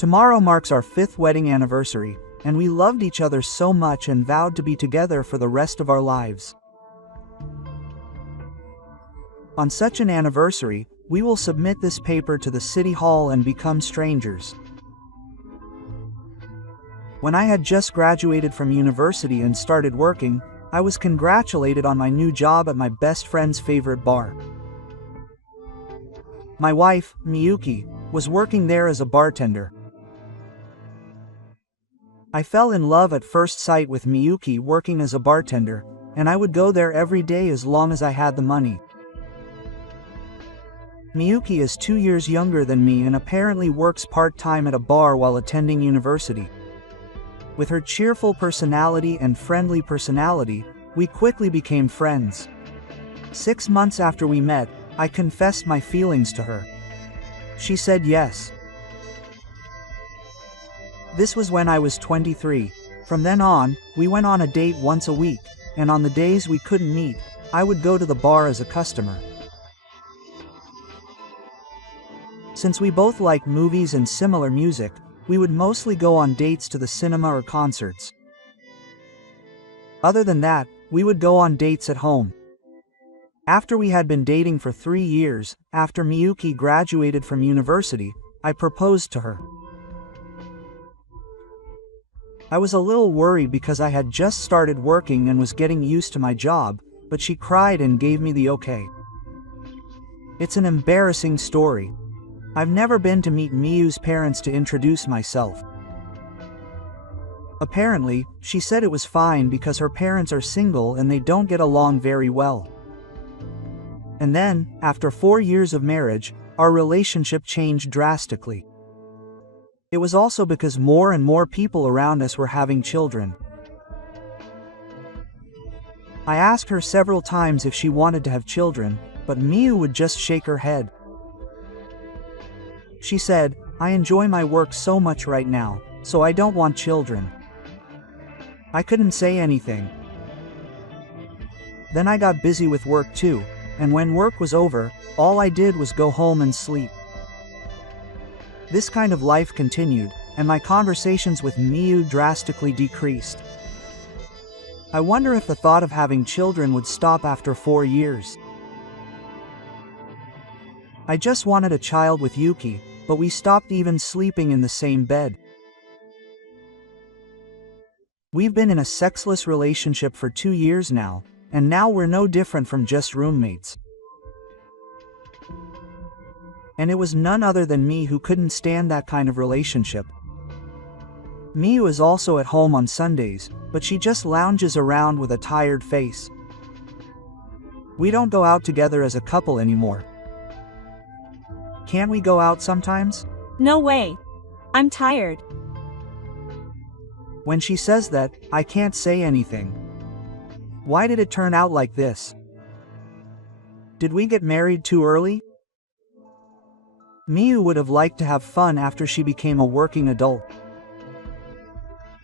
Tomorrow marks our 5th wedding anniversary, and we loved each other so much and vowed to be together for the rest of our lives. On such an anniversary, we will submit this paper to the City Hall and become strangers. When I had just graduated from university and started working, I was congratulated on my new job at my best friend's favorite bar. My wife, Miyuki, was working there as a bartender. I fell in love at first sight with Miyuki working as a bartender, and I would go there every day as long as I had the money. Miyuki is 2 years younger than me and apparently works part-time at a bar while attending university. With her cheerful personality and friendly personality, we quickly became friends. 6 months after we met, I confessed my feelings to her. She said yes. This was when I was 23. From then on, we went on a date once a week, and on the days we couldn't meet, I would go to the bar as a customer. Since we both like movies and similar music, we would mostly go on dates to the cinema or concerts. Other than that, we would go on dates at home. After we had been dating for 3 years, after Miyuki graduated from university, I proposed to her. I was a little worried because I had just started working and was getting used to my job, but she cried and gave me the okay. It's an embarrassing story. I've never been to meet Miyu's parents to introduce myself. Apparently, she said it was fine because her parents are single and they don't get along very well. And then, after 4 years of marriage, our relationship changed drastically. It was also because more and more people around us were having children. I asked her several times if she wanted to have children, but Miyu would just shake her head. She said, "I enjoy my work so much right now, so I don't want children." I couldn't say anything. Then I got busy with work too, and when work was over, all I did was go home and sleep. This kind of life continued, and my conversations with Miyu drastically decreased. I wonder if the thought of having children would stop after 4 years. I just wanted a child with Yuki, but we stopped even sleeping in the same bed. We've been in a sexless relationship for 2 years now, and now we're no different from just roommates. And it was none other than me who couldn't stand that kind of relationship. Miyu is also at home on Sundays, but she just lounges around with a tired face. We don't go out together as a couple anymore. Can't we go out sometimes? No way. I'm tired. When she says that, I can't say anything. Why did it turn out like this? Did we get married too early? Miyu would have liked to have fun after she became a working adult.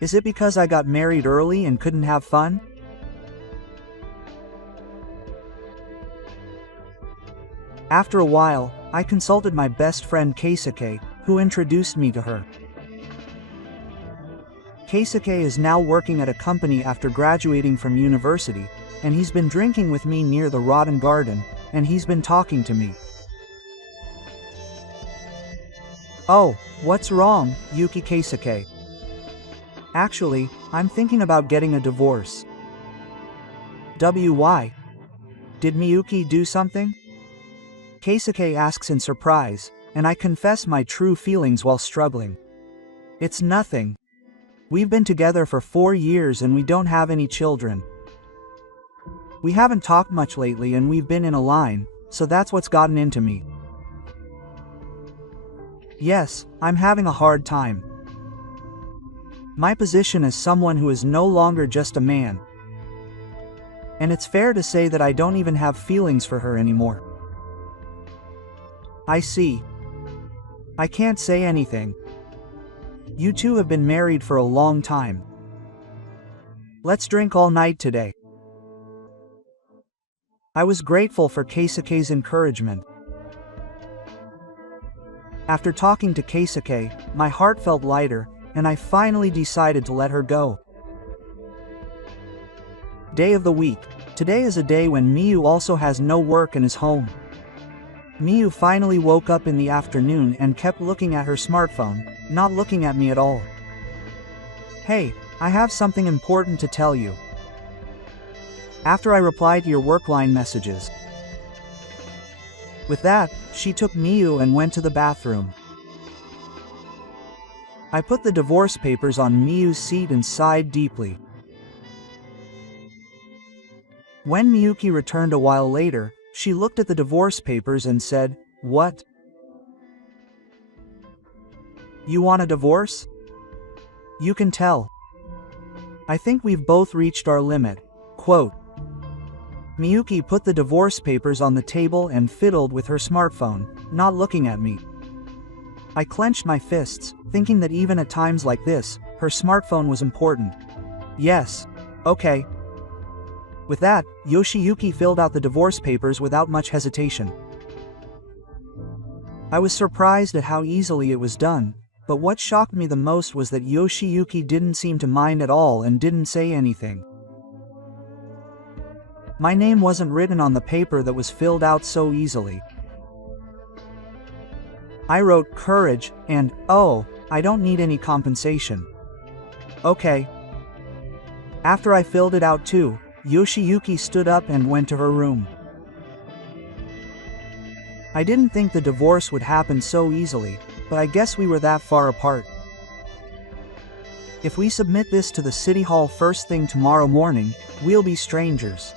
Is it because I got married early and couldn't have fun? After a while, I consulted my best friend Keisuke, who introduced me to her. Keisuke is now working at a company after graduating from university, and he's been drinking with me near the Rotten Garden, and he's been talking to me. Oh, what's wrong, Yuki Keisuke? Actually, I'm thinking about getting a divorce. Why? Did Miyuki do something? Keisuke asks in surprise, and I confess my true feelings while struggling. It's nothing. We've been together for 4 years and we don't have any children. We haven't talked much lately and we've been in a line, so that's what's gotten into me. Yes, I'm having a hard time. My position as someone who is no longer just a man. And it's fair to say that I don't even have feelings for her anymore. I see. I can't say anything. You two have been married for a long time. Let's drink all night today. I was grateful for Keisuke's encouragement. After talking to Keisuke, my heart felt lighter, and I finally decided to let her go. Day of the week. Today is a day when Miyu also has no work and is home. Miyu finally woke up in the afternoon and kept looking at her smartphone, not looking at me at all. Hey, I have something important to tell you. After I replied to your work line messages. With that, she took Miyu and went to the bathroom. I put the divorce papers on Miyu's seat and sighed deeply. When Miyuki returned a while later, she looked at the divorce papers and said, "What? You want a divorce? You can tell. I think we've both reached our limit." Quote. Miyuki put the divorce papers on the table and fiddled with her smartphone, not looking at me. I clenched my fists, thinking that even at times like this, her smartphone was important. Yes. Okay. With that, Yoshiyuki filled out the divorce papers without much hesitation. I was surprised at how easily it was done, but what shocked me the most was that Yoshiyuki didn't seem to mind at all and didn't say anything. My name wasn't written on the paper that was filled out so easily. I wrote courage and, "Oh, I don't need any compensation." Okay. After I filled it out too, Yoshiyuki stood up and went to her room. I didn't think the divorce would happen so easily, but I guess we were that far apart. If we submit this to the city hall first thing tomorrow morning, we'll be strangers.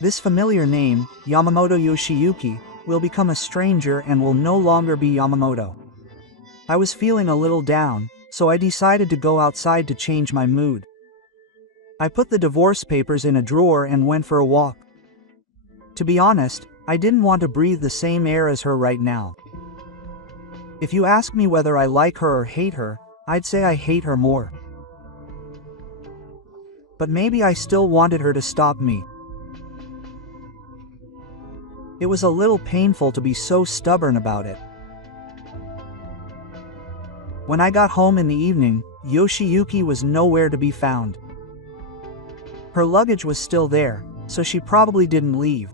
This familiar name, Yamamoto Yoshiyuki, will become a stranger and will no longer be Yamamoto. I was feeling a little down, so I decided to go outside to change my mood. I put the divorce papers in a drawer and went for a walk. To be honest, I didn't want to breathe the same air as her right now. If you ask me whether I like her or hate her, I'd say I hate her more. But maybe I still wanted her to stop me. It was a little painful to be so stubborn about it. When I got home in the evening, Yoshiyuki was nowhere to be found. Her luggage was still there, so she probably didn't leave.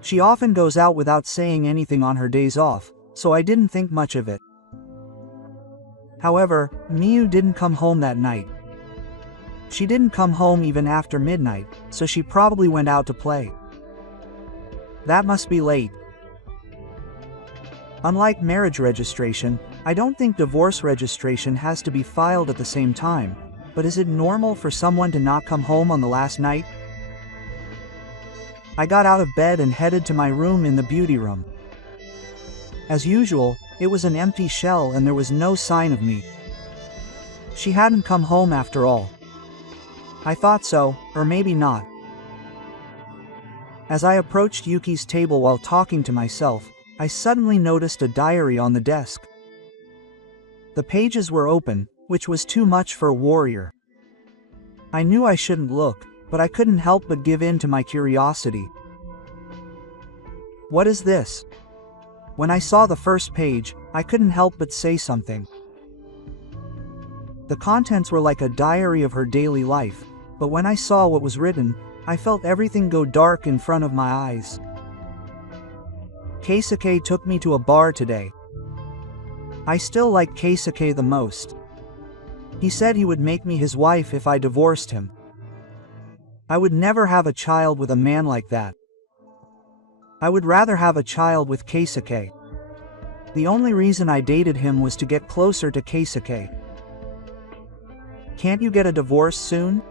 She often goes out without saying anything on her days off, so I didn't think much of it. However, Miyu didn't come home that night. She didn't come home even after midnight, so she probably went out to play. That must be late. Unlike marriage registration, I don't think divorce registration has to be filed at the same time, but is it normal for someone to not come home on the last night? I got out of bed and headed to my room in the beauty room. As usual, it was an empty shell and there was no sign of me. She hadn't come home after all. I thought so, or maybe not. As I approached Yuki's table while talking to myself, I suddenly noticed a diary on the desk. The pages were open, which was too much for a warrior. I knew I shouldn't look, but I couldn't help but give in to my curiosity. What is this? When I saw the first page, I couldn't help but say something. The contents were like a diary of her daily life, but when I saw what was written, I felt everything go dark in front of my eyes. Keisuke took me to a bar today. I still like Keisuke the most. He said he would make me his wife if I divorced him. I would never have a child with a man like that. I would rather have a child with Keisuke. The only reason I dated him was to get closer to Keisuke. Can't you get a divorce soon?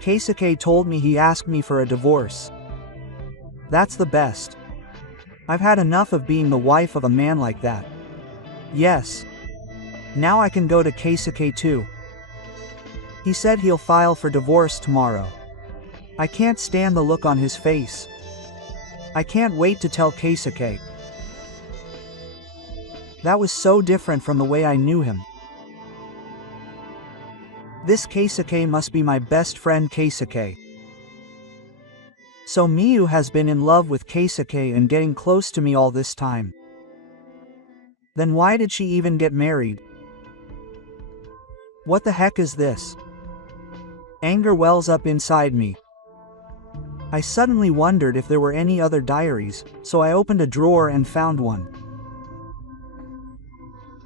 Keisuke told me he asked me for a divorce. That's the best. I've had enough of being the wife of a man like that. Yes. Now I can go to Keisuke too. He said he'll file for divorce tomorrow. I can't stand the look on his face. I can't wait to tell Keisuke. That was so different from the way I knew him. This Keisuke must be my best friend Keisuke. So Miyu has been in love with Keisuke and getting close to me all this time. Then why did she even get married? What the heck is this? Anger wells up inside me. I suddenly wondered if there were any other diaries, so I opened a drawer and found one.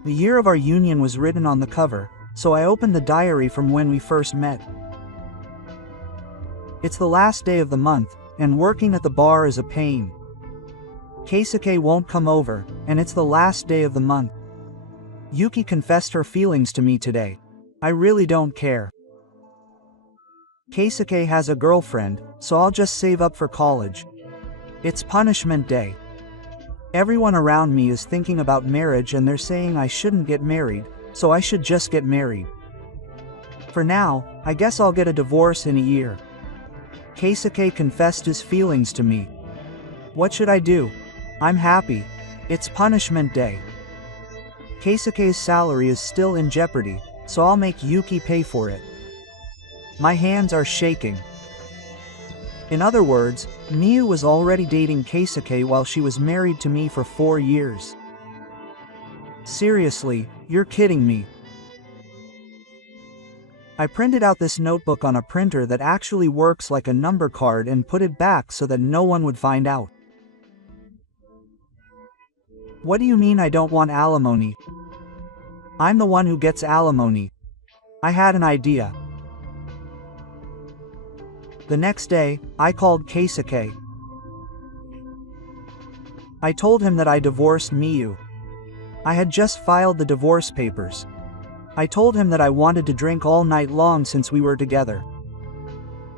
The year of our union was written on the cover, so I opened the diary from when we first met. It's the last day of the month, and working at the bar is a pain. Keisuke won't come over, and it's the last day of the month. Yuki confessed her feelings to me today. I really don't care. Keisuke has a girlfriend, so I'll just save up for college. It's punishment day. Everyone around me is thinking about marriage and they're saying I shouldn't get married, so I should just get married. For now, I guess I'll get a divorce in a year. Keisuke confessed his feelings to me. What should I do? I'm happy. It's punishment day. Keisuke's salary is still in jeopardy, so I'll make Yuki pay for it. My hands are shaking. In other words, Miyu was already dating Keisuke while she was married to me for 4 years. Seriously, you're kidding me. I printed out this notebook on a printer that actually works like a number card and put it back so that no one would find out. What do you mean I don't want alimony? I'm the one who gets alimony. I had an idea. The next day, I called Keisuke. I told him that I divorced Miyu. I had just filed the divorce papers. I told him that I wanted to drink all night long since we were together.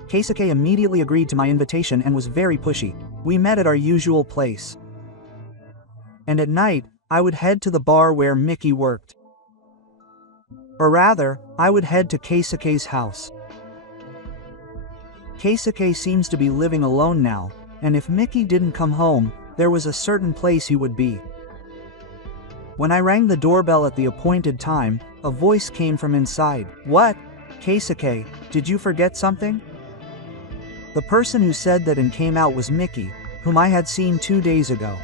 Keisuke immediately agreed to my invitation and was very pushy. We met at our usual place. And at night, I would head to the bar where Mickey worked. Or rather, I would head to Keisuke's house. Keisuke seems to be living alone now, and if Mickey didn't come home, there was a certain place he would be. When I rang the doorbell at the appointed time, a voice came from inside. What? Keisuke, did you forget something? The person who said that and came out was Mickey, whom I had seen 2 days ago.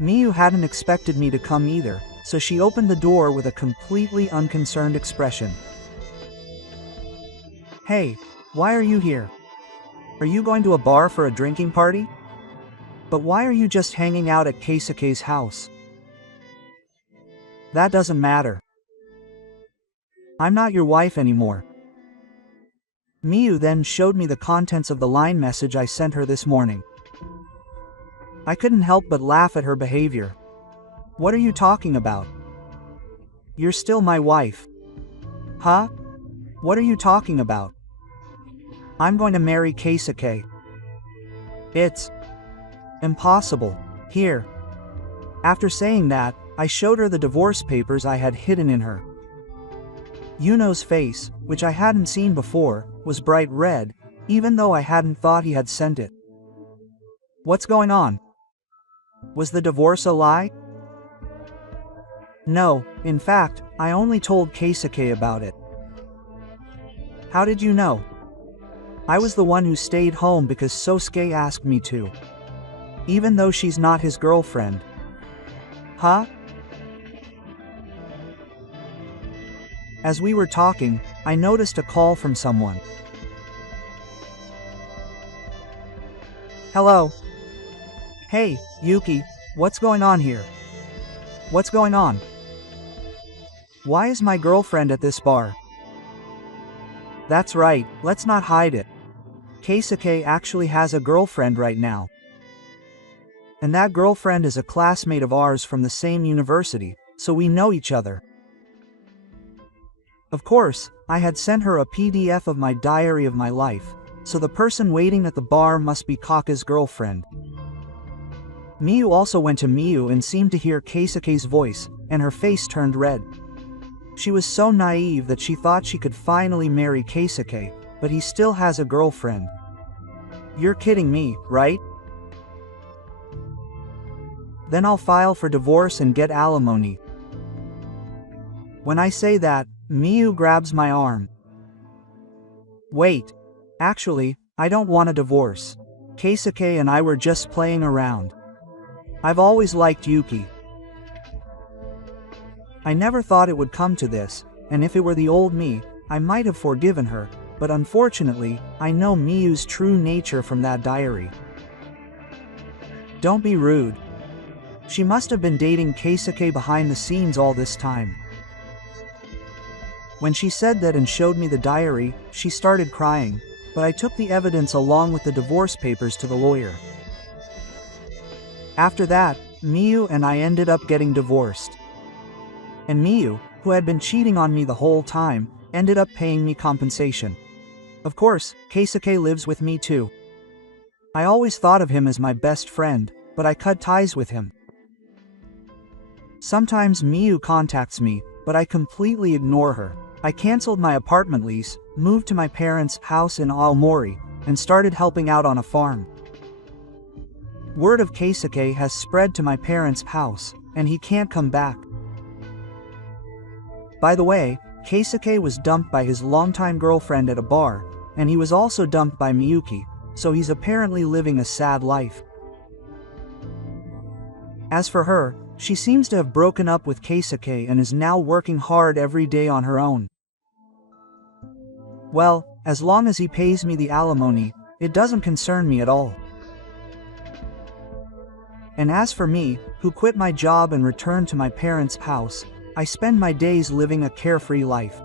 Miyu hadn't expected me to come either, so she opened the door with a completely unconcerned expression. Hey, why are you here? Are you going to a bar for a drinking party? But why are you just hanging out at Keisuke's house? That doesn't matter. I'm not your wife anymore. Miyu then showed me the contents of the line message I sent her this morning. I couldn't help but laugh at her behavior. What are you talking about? You're still my wife. Huh? What are you talking about? I'm going to marry Keisuke. It's impossible. Here. After saying that, I showed her the divorce papers I had hidden in her. Yuno's face, which I hadn't seen before, was bright red, even though I hadn't thought he had sent it. What's going on? Was the divorce a lie? No, in fact, I only told Keisuke about it. How did you know? I was the one who stayed home because Sosuke asked me to. Even though she's not his girlfriend. Huh? As we were talking, I noticed a call from someone. Hello? Hey, Yuki, what's going on here? What's going on? Why is my girlfriend at this bar? That's right, let's not hide it. Keisuke actually has a girlfriend right now. And that girlfriend is a classmate of ours from the same university, so we know each other. Of course, I had sent her a PDF of my diary of my life, so the person waiting at the bar must be Kaka's girlfriend. Miyu also went to Miyu and seemed to hear Keisuke's voice, and her face turned red. She was so naive that she thought she could finally marry Keisuke, but he still has a girlfriend. You're kidding me, right? Then I'll file for divorce and get alimony. When I say that, Miyu grabs my arm. Wait. Actually, I don't want a divorce. Keisuke and I were just playing around. I've always liked Yuki. I never thought it would come to this, and if it were the old me, I might have forgiven her, but unfortunately, I know Miyu's true nature from that diary. Don't be rude. She must have been dating Keisuke behind the scenes all this time. When she said that and showed me the diary, she started crying, but I took the evidence along with the divorce papers to the lawyer. After that, Miyu and I ended up getting divorced. And Miyu, who had been cheating on me the whole time, ended up paying me compensation. Of course, Keisuke lives with me too. I always thought of him as my best friend, but I cut ties with him. Sometimes Miyu contacts me, but I completely ignore her. I canceled my apartment lease, moved to my parents' house in Aomori, and started helping out on a farm. Word of Keisuke has spread to my parents' house, and he can't come back. By the way, Keisuke was dumped by his longtime girlfriend at a bar, and he was also dumped by Miyuki, so he's apparently living a sad life. As for her, she seems to have broken up with Keisuke and is now working hard every day on her own. Well, as long as he pays me the alimony, it doesn't concern me at all. And as for me, who quit my job and returned to my parents' house, I spend my days living a carefree life.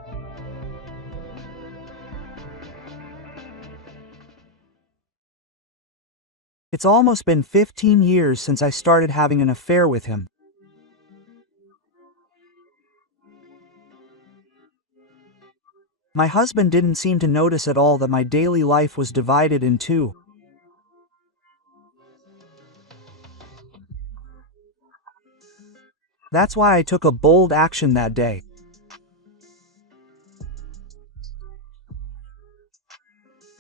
It's almost been 15 years since I started having an affair with him. My husband didn't seem to notice at all that my daily life was divided in two. That's why I took a bold action that day.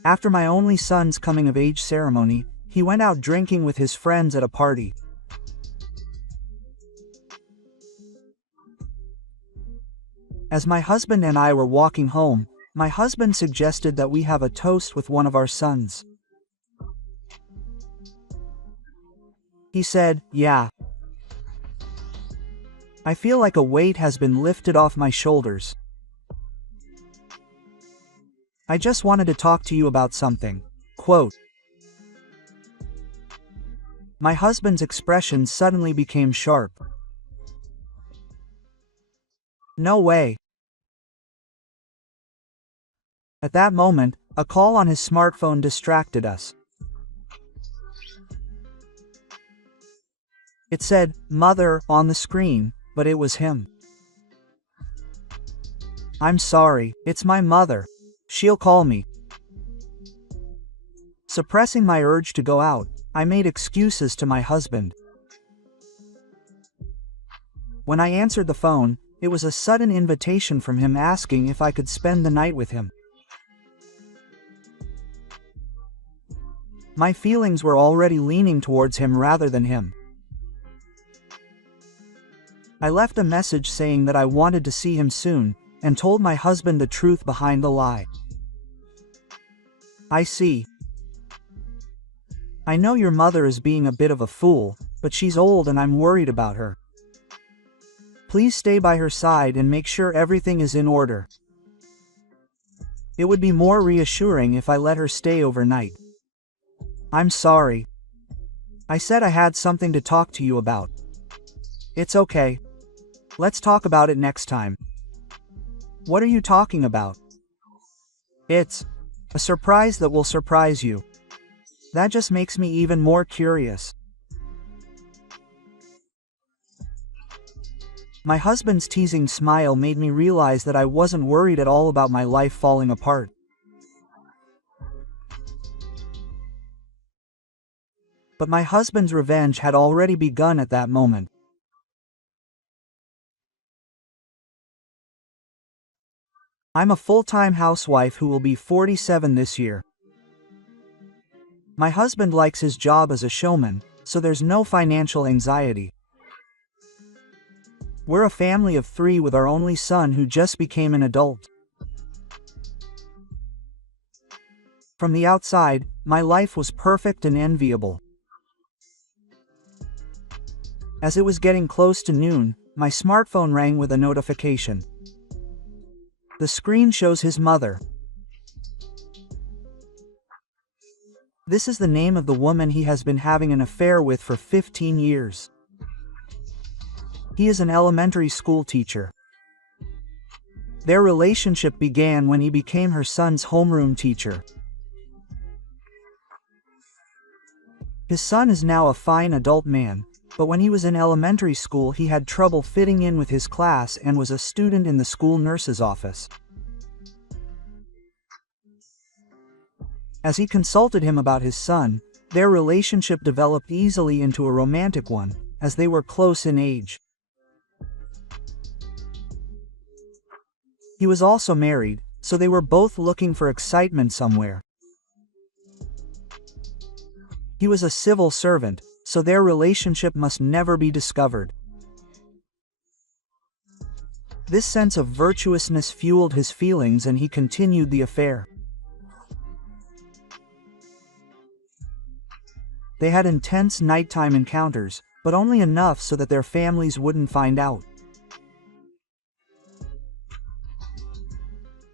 After my only son's coming-of-age ceremony, he went out drinking with his friends at a party. As my husband and I were walking home, my husband suggested that we have a toast with one of our sons. He said, "Yeah. I feel like a weight has been lifted off my shoulders. I just wanted to talk to you about something." Quote. My husband's expression suddenly became sharp. No way. At that moment, a call on his smartphone distracted us. It said, "Mother," on the screen, but it was him. "I'm sorry, it's my mother. She'll call me." Suppressing my urge to go out, I made excuses to my husband. When I answered the phone, it was a sudden invitation from him asking if I could spend the night with him. My feelings were already leaning towards him rather than him. I left a message saying that I wanted to see him soon, and told my husband the truth behind the lie. "I see. I know your mother is being a bit of a fool, but she's old and I'm worried about her. Please stay by her side and make sure everything is in order. It would be more reassuring if I let her stay overnight. I'm sorry. I said I had something to talk to you about. It's okay. Let's talk about it next time." "What are you talking about?" "It's a surprise that will surprise you." That just makes me even more curious. My husband's teasing smile made me realize that I wasn't worried at all about my life falling apart. But my husband's revenge had already begun at that moment. I'm a full-time housewife who will be 47 this year. My husband likes his job as a showman, so there's no financial anxiety. We're a family of 3 with our only son who just became an adult. From the outside, my life was perfect and enviable. As it was getting close to noon, my smartphone rang with a notification. The screen shows his mother. This is the name of the woman he has been having an affair with for 15 years. He is an elementary school teacher. Their relationship began when he became her son's homeroom teacher. His son is now a fine adult man, but when he was in elementary school he had trouble fitting in with his class and was a student in the school nurse's office. As he consulted him about his son, their relationship developed easily into a romantic one, as they were close in age. He was also married, so they were both looking for excitement somewhere. He was a civil servant, so their relationship must never be discovered. This sense of virtuousness fueled his feelings and he continued the affair. They had intense nighttime encounters, but only enough so that their families wouldn't find out.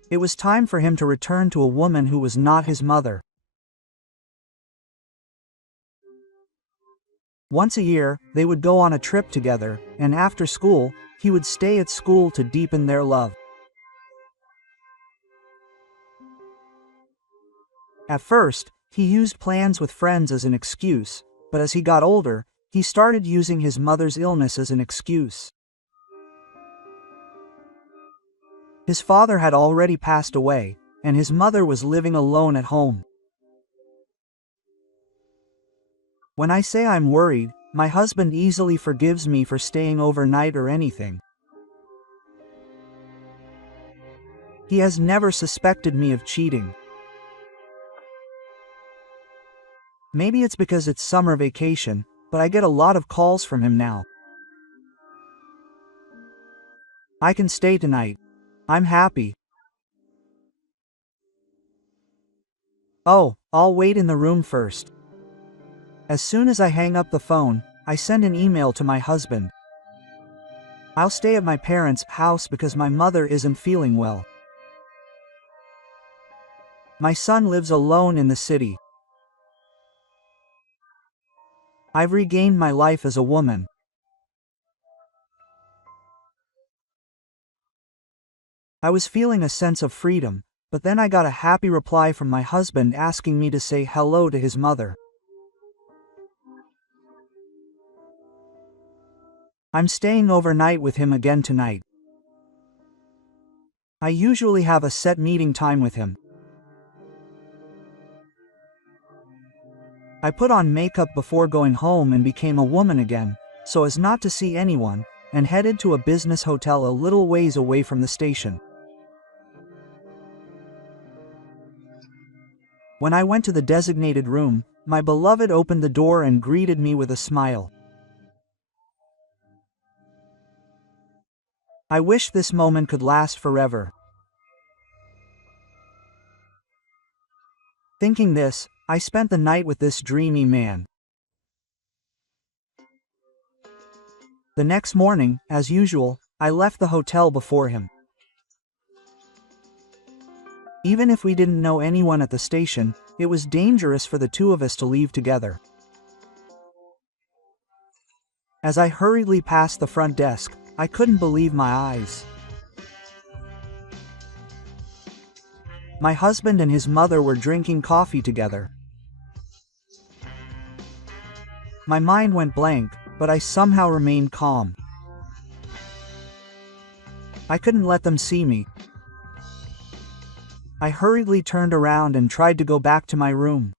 It was time for him to return to a woman who was not his mother. Once a year, they would go on a trip together, and after school, he would stay at school to deepen their love. At first, he used plans with friends as an excuse, but as he got older, he started using his mother's illness as an excuse. His father had already passed away, and his mother was living alone at home. When I say I'm worried, my husband easily forgives me for staying overnight or anything. He has never suspected me of cheating. Maybe it's because it's summer vacation, but I get a lot of calls from him now. I can stay tonight. I'm happy. Oh, I'll wait in the room first. As soon as I hang up the phone, I send an email to my husband. I'll stay at my parents' house because my mother isn't feeling well. My son lives alone in the city. I've regained my life as a woman. I was feeling a sense of freedom, but then I got a happy reply from my husband asking me to say hello to his mother. I'm staying overnight with him again tonight. I usually have a set meeting time with him. I put on makeup before going home and became a woman again, so as not to see anyone, and headed to a business hotel a little ways away from the station. When I went to the designated room, my beloved opened the door and greeted me with a smile. I wish this moment could last forever. Thinking this, I spent the night with this dreamy man. The next morning, as usual, I left the hotel before him. Even if we didn't know anyone at the station, it was dangerous for the two of us to leave together. As I hurriedly passed the front desk, I couldn't believe my eyes. My husband and his mother were drinking coffee together. My mind went blank, but I somehow remained calm. I couldn't let them see me. I hurriedly turned around and tried to go back to my room.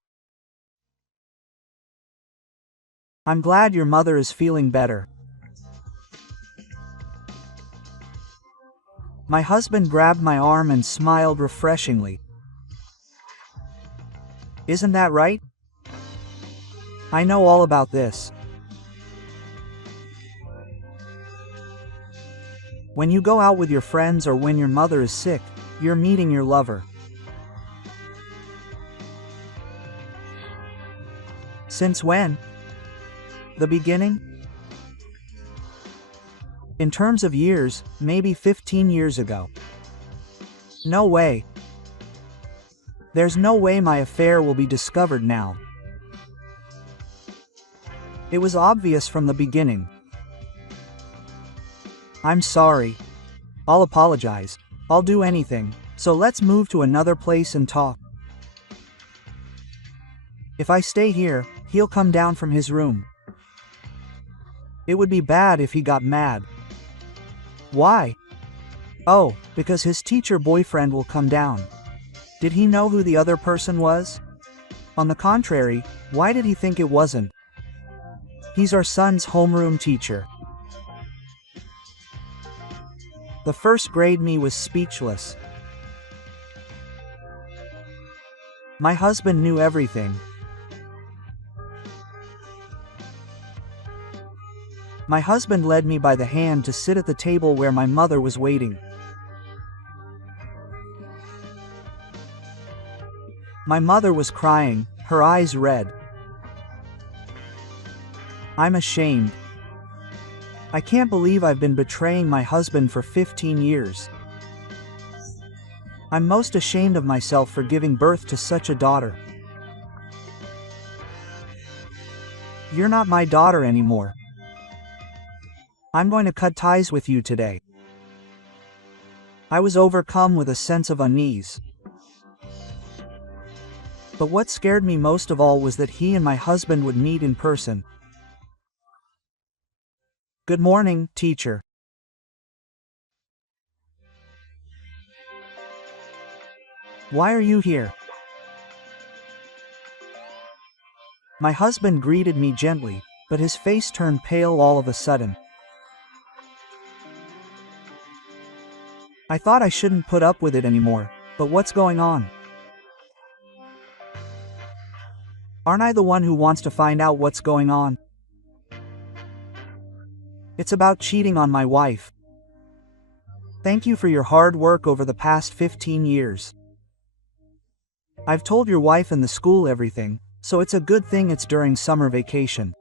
I'm glad your mother is feeling better. My husband grabbed my arm and smiled refreshingly. Isn't that right? I know all about this. When you go out with your friends or when your mother is sick, you're meeting your lover. Since when? The beginning? In terms of years, maybe 15 years ago. No way. There's no way my affair will be discovered now. It was obvious from the beginning. I'm sorry. I'll apologize. I'll do anything, so let's move to another place and talk. If I stay here, he'll come down from his room. It would be bad if he got mad. Why? Oh, because his teacher boyfriend will come down. Did he know who the other person was? On the contrary, why did he think it wasn't? He's our son's homeroom teacher. The first grade me was speechless. My husband knew everything. My husband led me by the hand to sit at the table where my mother was waiting. My mother was crying, her eyes red. I'm ashamed. I can't believe I've been betraying my husband for 15 years. I'm most ashamed of myself for giving birth to such a daughter. You're not my daughter anymore. I'm going to cut ties with you today. I was overcome with a sense of unease. But what scared me most of all was that he and my husband would meet in person. Good morning, teacher. Why are you here? My husband greeted me gently, but his face turned pale all of a sudden. I thought I shouldn't put up with it anymore, but what's going on? Aren't I the one who wants to find out what's going on? It's about cheating on my wife. Thank you for your hard work over the past 15 years. I've told your wife and the school everything, so it's a good thing it's during summer vacation.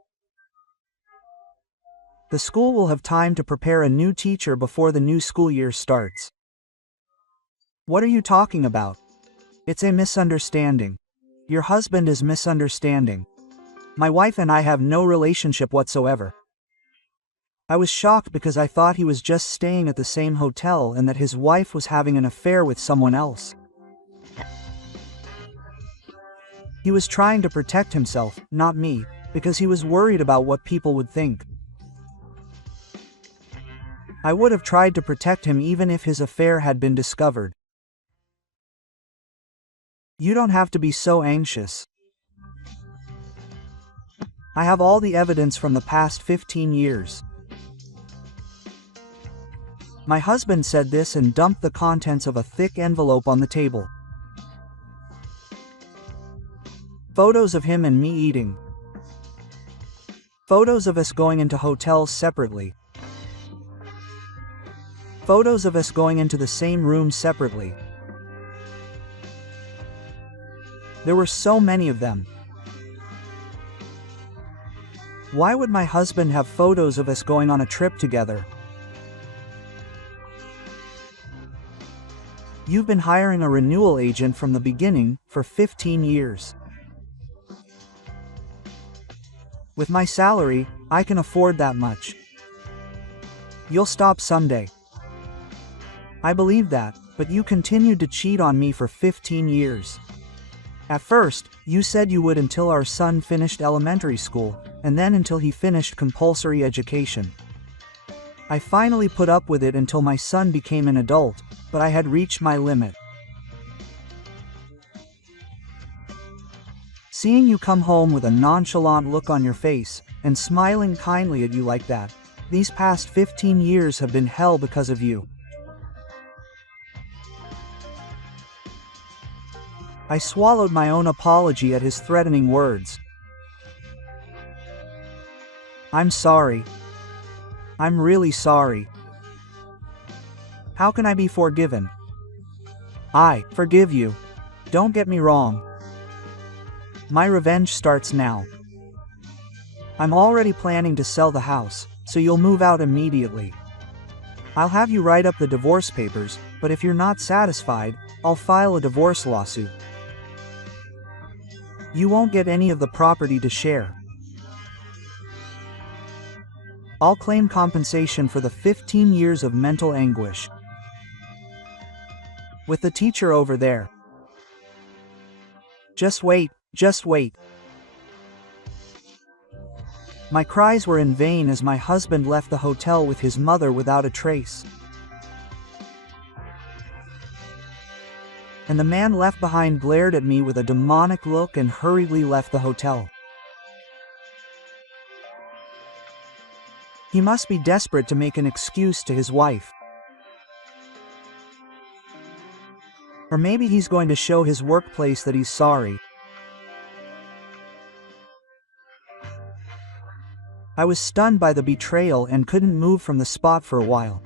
The school will have time to prepare a new teacher before the new school year starts. What are you talking about? It's a misunderstanding. Your husband is misunderstanding. My wife and I have no relationship whatsoever. I was shocked because I thought he was just staying at the same hotel and that his wife was having an affair with someone else. He was trying to protect himself, not me, because he was worried about what people would think. I would have tried to protect him even if his affair had been discovered. You don't have to be so anxious. I have all the evidence from the past 15 years. My husband said this and dumped the contents of a thick envelope on the table. Photos of him and me eating. Photos of us going into hotels separately. Photos of us going into the same room separately. There were so many of them. Why would my husband have photos of us going on a trip together? You've been hiring a renewal agent from the beginning, for 15 years. With my salary, I can afford that much. You'll stop someday. I believe that, but you continued to cheat on me for 15 years. At first, you said you would until our son finished elementary school, and then until he finished compulsory education. I finally put up with it until my son became an adult, but I had reached my limit. Seeing you come home with a nonchalant look on your face, and smiling kindly at you like that, these past 15 years have been hell because of you. I swallowed my own apology at his threatening words. I'm sorry. I'm really sorry. How can I be forgiven? I forgive you. Don't get me wrong. My revenge starts now. I'm already planning to sell the house, so you'll move out immediately. I'll have you write up the divorce papers, but if you're not satisfied, I'll file a divorce lawsuit. You won't get any of the property to share. I'll claim compensation for the 15 years of mental anguish. With the teacher over there. Just wait, just wait. My cries were in vain as my husband left the hotel with his mother without a trace. And the man left behind glared at me with a demonic look and hurriedly left the hotel. He must be desperate to make an excuse to his wife. Or maybe he's going to show his workplace that he's sorry. I was stunned by the betrayal and couldn't move from the spot for a while.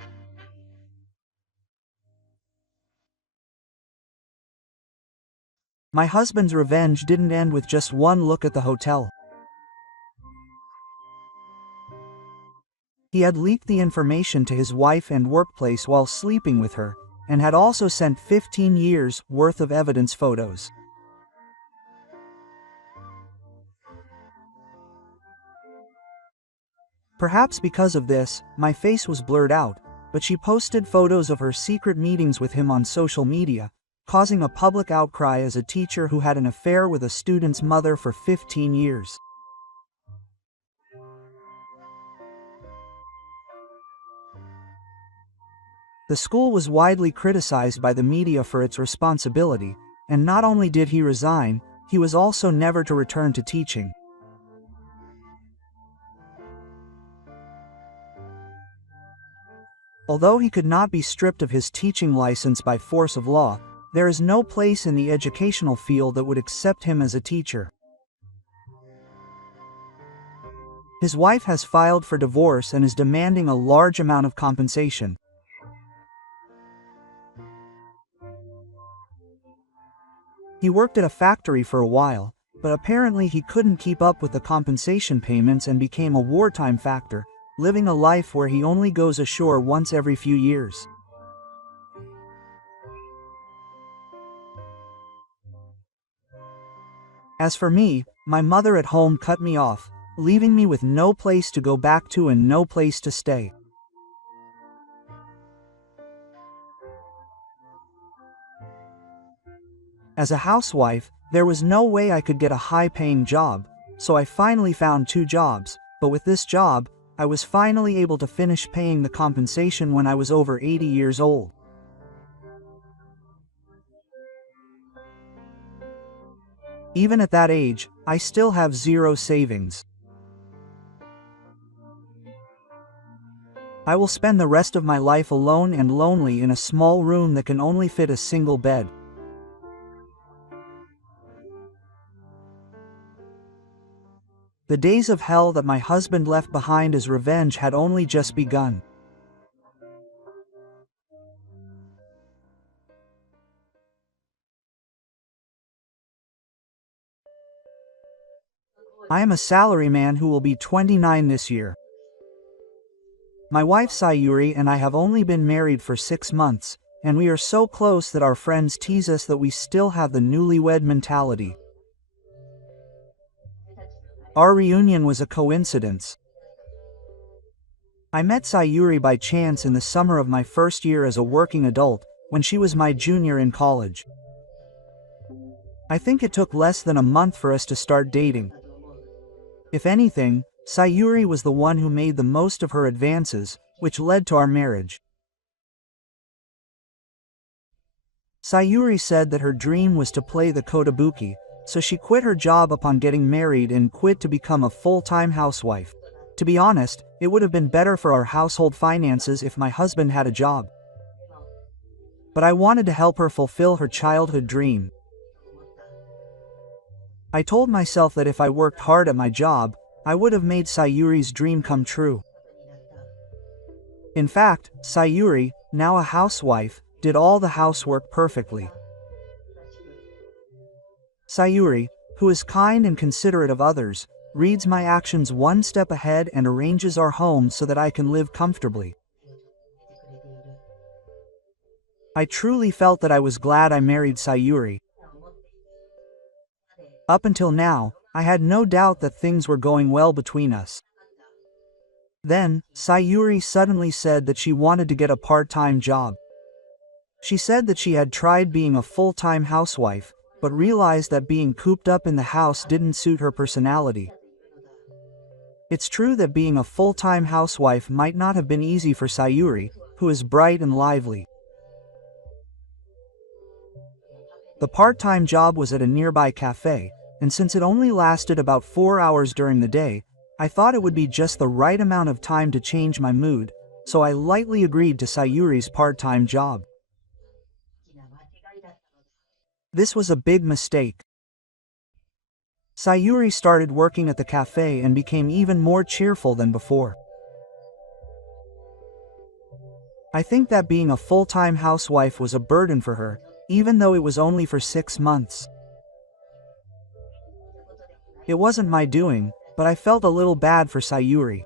My husband's revenge didn't end with just one look at the hotel. He had leaked the information to his wife and workplace while sleeping with her, and had also sent 15 years' worth of evidence photos. Perhaps because of this, my face was blurred out, but she posted photos of her secret meetings with him on social media, causing a public outcry as a teacher who had an affair with a student's mother for 15 years. The school was widely criticized by the media for its responsibility, and not only did he resign, he was also never to return to teaching. Although he could not be stripped of his teaching license by force of law, there is no place in the educational field that would accept him as a teacher. His wife has filed for divorce and is demanding a large amount of compensation. He worked at a factory for a while, but apparently he couldn't keep up with the compensation payments and became a wartime factor, living a life where he only goes ashore once every few years. As for me, my mother at home cut me off, leaving me with no place to go back to and no place to stay. As a housewife, there was no way I could get a high-paying job, so I finally found 2 jobs, but with this job, I was finally able to finish paying the compensation when I was over 80 years old. Even at that age, I still have 0 savings. I will spend the rest of my life alone and lonely in a small room that can only fit a single bed. The days of hell that my husband left behind as revenge had only just begun. I am a salaryman who will be 29 this year. My wife Sayuri and I have only been married for 6 months, and we are so close that our friends tease us that we still have the newlywed mentality. Our reunion was a coincidence. I met Sayuri by chance in the summer of my first year as a working adult, when she was my junior in college. I think it took less than a month for us to start dating. If anything, Sayuri was the one who made the most of her advances, which led to our marriage. Sayuri said that her dream was to play the kotobuki, so she quit her job upon getting married and quit to become a full-time housewife. To be honest, it would have been better for our household finances if my husband had a job. But I wanted to help her fulfill her childhood dream. I told myself that if I worked hard at my job, I would have made Sayuri's dream come true. In fact, Sayuri, now a housewife, did all the housework perfectly. Sayuri, who is kind and considerate of others, reads my actions one step ahead and arranges our home so that I can live comfortably. I truly felt that I was glad I married Sayuri. Up until now, I had no doubt that things were going well between us. Then, Sayuri suddenly said that she wanted to get a part-time job. She said that she had tried being a full-time housewife, but realized that being cooped up in the house didn't suit her personality. It's true that being a full-time housewife might not have been easy for Sayuri, who is bright and lively. The part-time job was at a nearby cafe, and since it only lasted about 4 hours during the day, I thought it would be just the right amount of time to change my mood, so I lightly agreed to Sayuri's part-time job. This was a big mistake. Sayuri started working at the cafe and became even more cheerful than before. I think that being a full-time housewife was a burden for her, even though it was only for 6 months. It wasn't my doing, but I felt a little bad for Sayuri.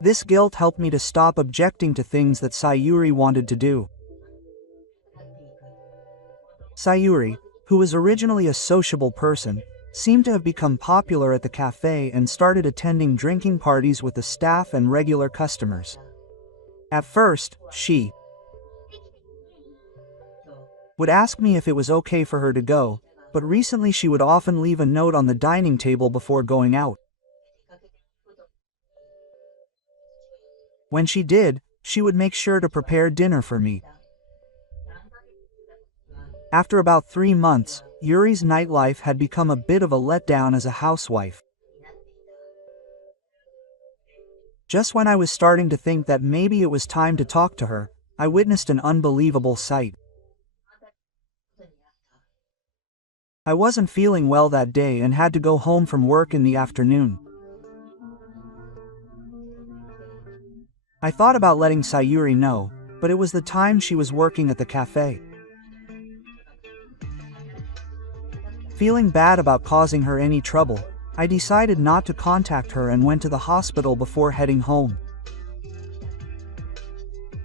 This guilt helped me to stop objecting to things that Sayuri wanted to do. Sayuri, who was originally a sociable person, seemed to have become popular at the cafe and started attending drinking parties with the staff and regular customers. At first, she would ask me if it was okay for her to go, but recently she would often leave a note on the dining table before going out. When she did, she would make sure to prepare dinner for me. After about 3 months, Yuri's nightlife had become a bit of a letdown as a housewife. Just when I was starting to think that maybe it was time to talk to her, I witnessed an unbelievable sight. I wasn't feeling well that day and had to go home from work in the afternoon. I thought about letting Sayuri know, but it was the time she was working at the cafe. Feeling bad about causing her any trouble, I decided not to contact her and went to the hospital before heading home.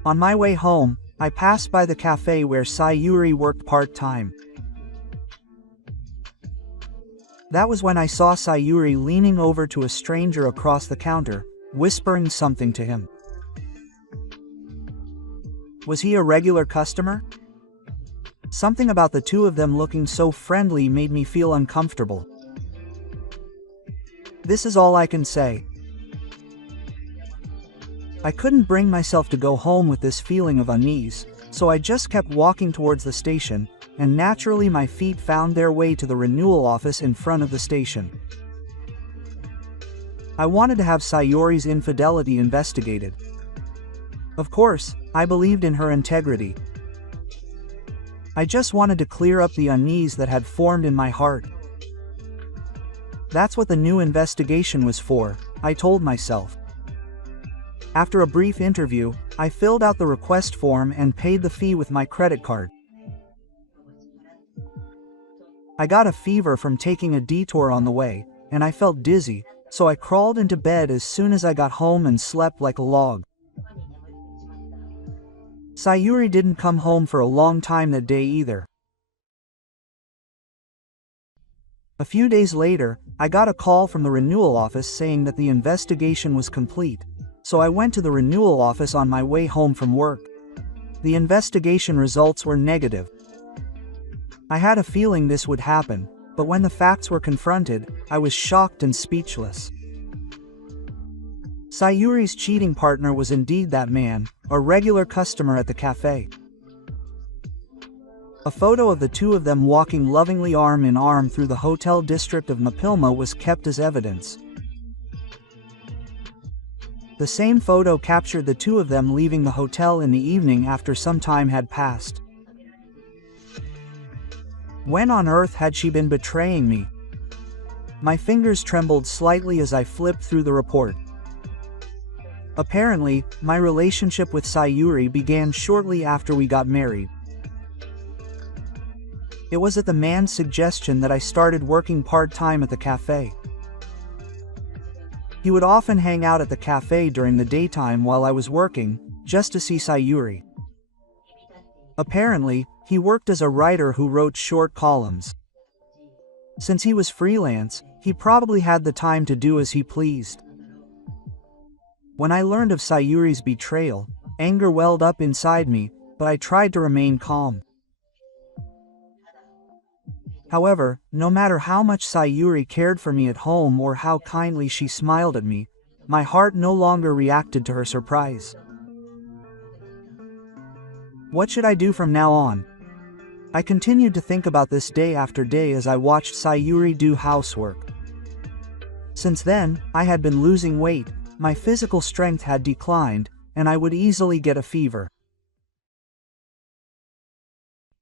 On my way home, I passed by the cafe where Sayuri worked part-time. That was when I saw Sayuri leaning over to a stranger across the counter, whispering something to him. Was he a regular customer? Something about the two of them looking so friendly made me feel uncomfortable. This is all I can say. I couldn't bring myself to go home with this feeling of unease, so I just kept walking towards the station, and naturally my feet found their way to the renewal office in front of the station. I wanted to have Sayuri's infidelity investigated. Of course, I believed in her integrity. I just wanted to clear up the unease that had formed in my heart. That's what the new investigation was for, I told myself. After a brief interview, I filled out the request form and paid the fee with my credit card. I got a fever from taking a detour on the way, and I felt dizzy, so I crawled into bed as soon as I got home and slept like a log. Sayuri didn't come home for a long time that day either. A few days later, I got a call from the renewal office saying that the investigation was complete, so I went to the renewal office on my way home from work. The investigation results were negative. I had a feeling this would happen, but when the facts were confronted, I was shocked and speechless. Sayuri's cheating partner was indeed that man, a regular customer at the cafe. A photo of the two of them walking lovingly arm in arm through the hotel district of Mapilma was kept as evidence. The same photo captured the two of them leaving the hotel in the evening after some time had passed. When on earth had she been betraying me? My fingers trembled slightly as I flipped through the report. Apparently, my relationship with Sayuri began shortly after we got married. It was at the man's suggestion that I started working part-time at the cafe. He would often hang out at the cafe during the daytime while I was working, just to see Sayuri. Apparently, he worked as a writer who wrote short columns. Since he was freelance, he probably had the time to do as he pleased. When I learned of Sayuri's betrayal, anger welled up inside me, but I tried to remain calm. However, no matter how much Sayuri cared for me at home or how kindly she smiled at me, my heart no longer reacted to her surprise. What should I do from now on? I continued to think about this day after day as I watched Sayuri do housework. Since then, I had been losing weight, my physical strength had declined, and I would easily get a fever.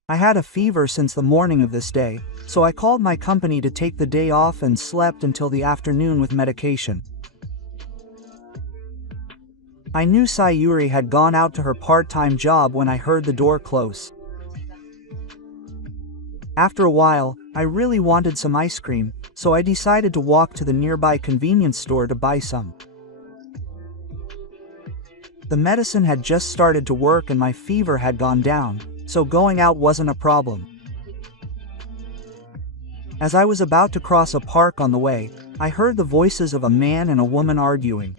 I had a fever since the morning of this day, so I called my company to take the day off and slept until the afternoon with medication. I knew Sayuri had gone out to her part-time job when I heard the door close. After a while, I really wanted some ice cream, so I decided to walk to the nearby convenience store to buy some. The medicine had just started to work and my fever had gone down, so going out wasn't a problem. As I was about to cross a park on the way, I heard the voices of a man and a woman arguing.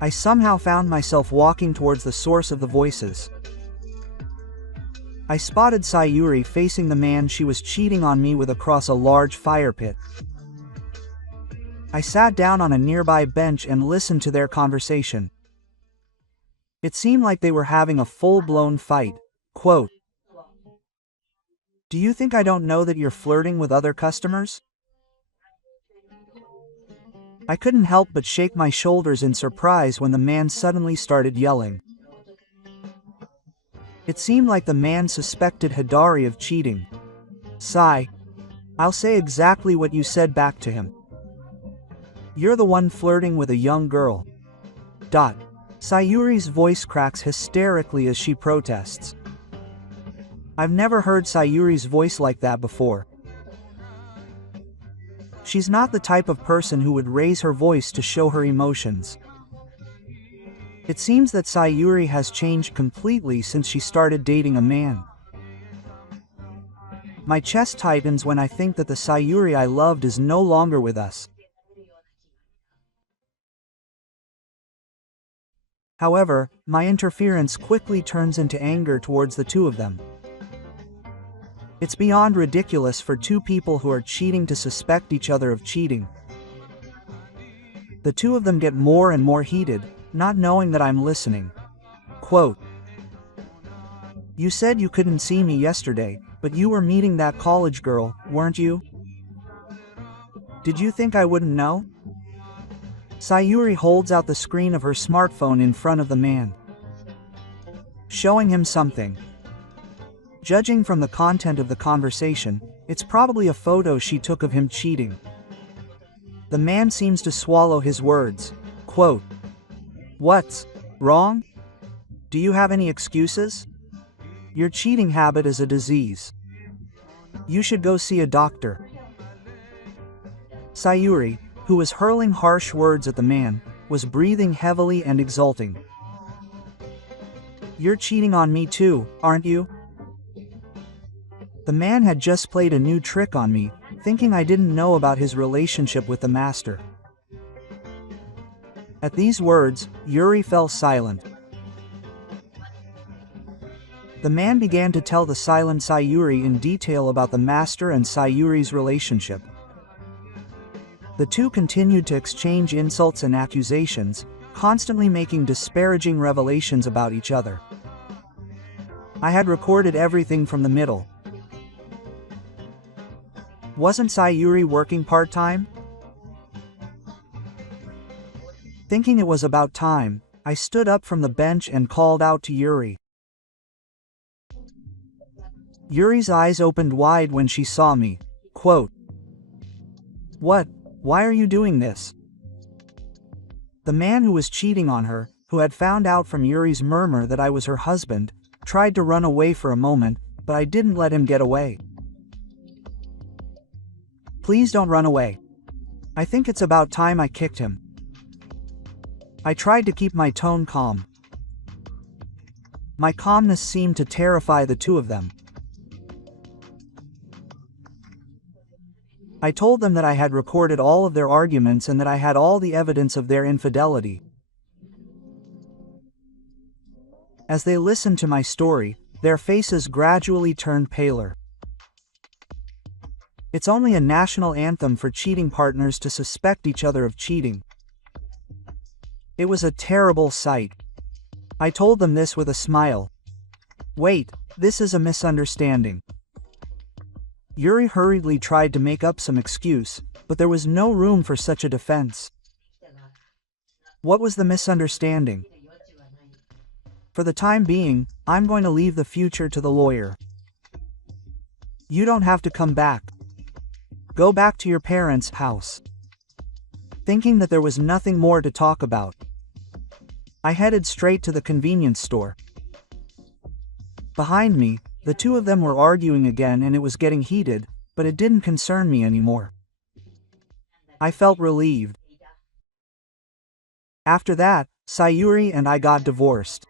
I somehow found myself walking towards the source of the voices. I spotted Sayuri facing the man she was cheating on me with across a large fire pit. I sat down on a nearby bench and listened to their conversation. It seemed like they were having a full-blown fight. Quote, "Do you think I don't know that you're flirting with other customers?" I couldn't help but shake my shoulders in surprise when the man suddenly started yelling. It seemed like the man suspected Hidari of cheating. "Sai, I'll say exactly what you said back to him. You're the one flirting with a young girl." Sayuri's voice cracks hysterically as she protests. I've never heard Sayuri's voice like that before. She's not the type of person who would raise her voice to show her emotions. It seems that Sayuri has changed completely since she started dating a man. My chest tightens when I think that the Sayuri I loved is no longer with us. However, my interference quickly turns into anger towards the two of them. It's beyond ridiculous for two people who are cheating to suspect each other of cheating. The two of them get more and more heated, not knowing that I'm listening. Quote, "You said you couldn't see me yesterday, but you were meeting that college girl, weren't you? Did you think I wouldn't know?" Sayuri holds out the screen of her smartphone in front of the man, showing him something. Judging from the content of the conversation, it's probably a photo she took of him cheating. The man seems to swallow his words. Quote, "What's wrong? Do you have any excuses? Your cheating habit is a disease. You should go see a doctor." Sayuri, who was hurling harsh words at the man, was breathing heavily and exulting. "You're cheating on me too, aren't you?" The man had just played a new trick on me, thinking I didn't know about his relationship with the master. At these words, Yuri fell silent. The man began to tell the silent Sayuri in detail about the master and Sayuri's relationship. The two continued to exchange insults and accusations, constantly making disparaging revelations about each other. I had recorded everything from the middle. Wasn't Sayuri working part-time? Thinking it was about time, I stood up from the bench and called out to Yuri. Yuri's eyes opened wide when she saw me. Quote, "What? Why are you doing this?" The man who was cheating on her, who had found out from Yuri's murmur that I was her husband, tried to run away for a moment, but I didn't let him get away. Please don't run away. I think it's about time I kicked him. I tried to keep my tone calm. My calmness seemed to terrify the two of them. I told them that I had recorded all of their arguments and that I had all the evidence of their infidelity. As they listened to my story, their faces gradually turned paler. It's only a national anthem for cheating partners to suspect each other of cheating. It was a terrible sight. I told them this with a smile. Wait, this is a misunderstanding. Yuri hurriedly tried to make up some excuse, but there was no room for such a defense. What was the misunderstanding? For the time being, I'm going to leave the future to the lawyer. You don't have to come back. Go back to your parents' house. Thinking that there was nothing more to talk about, I headed straight to the convenience store. Behind me, the two of them were arguing again and it was getting heated, but it didn't concern me anymore. I felt relieved. After that, Sayuri and I got divorced.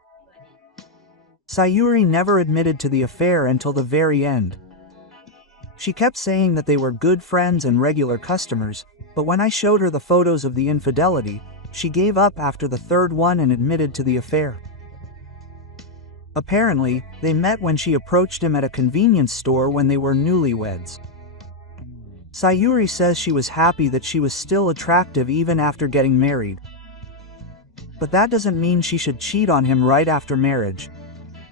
Sayuri never admitted to the affair until the very end. She kept saying that they were good friends and regular customers, but when I showed her the photos of the infidelity, she gave up after the third one and admitted to the affair. Apparently, they met when she approached him at a convenience store when they were newlyweds. Sayuri says she was happy that she was still attractive even after getting married. But that doesn't mean she should cheat on him right after marriage.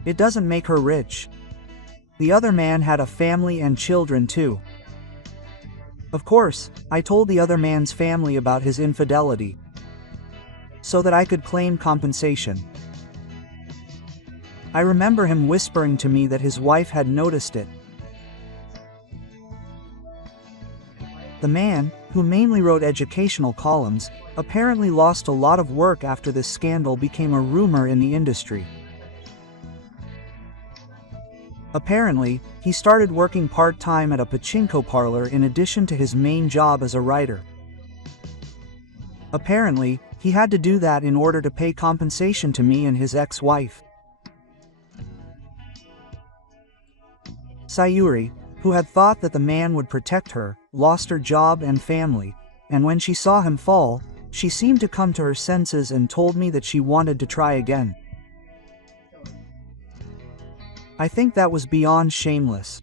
It doesn't make her rich. The other man had a family and children too. Of course, I told the other man's family about his infidelity, so that I could claim compensation. I remember him whispering to me that his wife had noticed it. The man, who mainly wrote educational columns, apparently lost a lot of work after this scandal became a rumor in the industry. Apparently, he started working part-time at a pachinko parlor in addition to his main job as a writer. Apparently, he had to do that in order to pay compensation to me and his ex-wife. Sayuri, who had thought that the man would protect her, lost her job and family, and when she saw him fall, she seemed to come to her senses and told me that she wanted to try again. I think that was beyond shameless.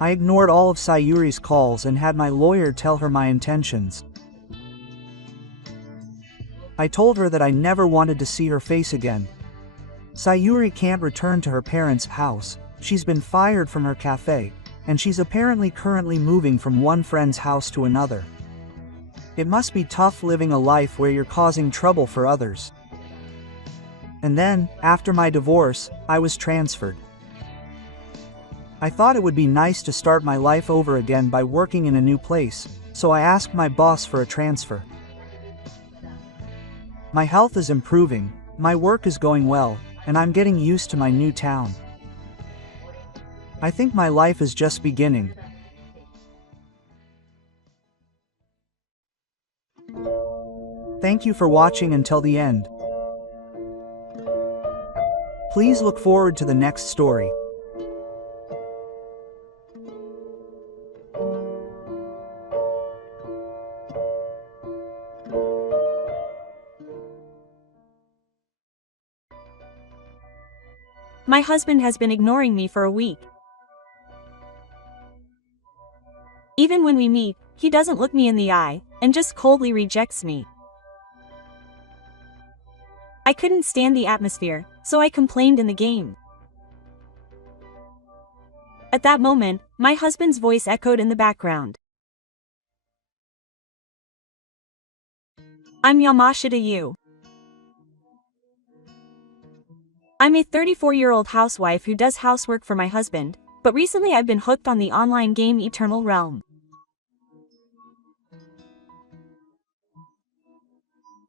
I ignored all of Sayuri's calls and had my lawyer tell her my intentions. I told her that I never wanted to see her face again. Sayuri can't return to her parents' house, she's been fired from her cafe, and she's apparently currently moving from one friend's house to another. It must be tough living a life where you're causing trouble for others. And then, after my divorce, I was transferred. I thought it would be nice to start my life over again by working in a new place, so I asked my boss for a transfer. My health is improving, my work is going well, and I'm getting used to my new town. I think my life is just beginning. Thank you for watching until the end. Please look forward to the next story. My husband has been ignoring me for a week. Even when we meet, he doesn't look me in the eye, and just coldly rejects me. I couldn't stand the atmosphere, so I complained in the game. At that moment, my husband's voice echoed in the background. I'm Yamashita Yu. I'm a 34-year-old housewife who does housework for my husband, but recently I've been hooked on the online game Eternal Realm.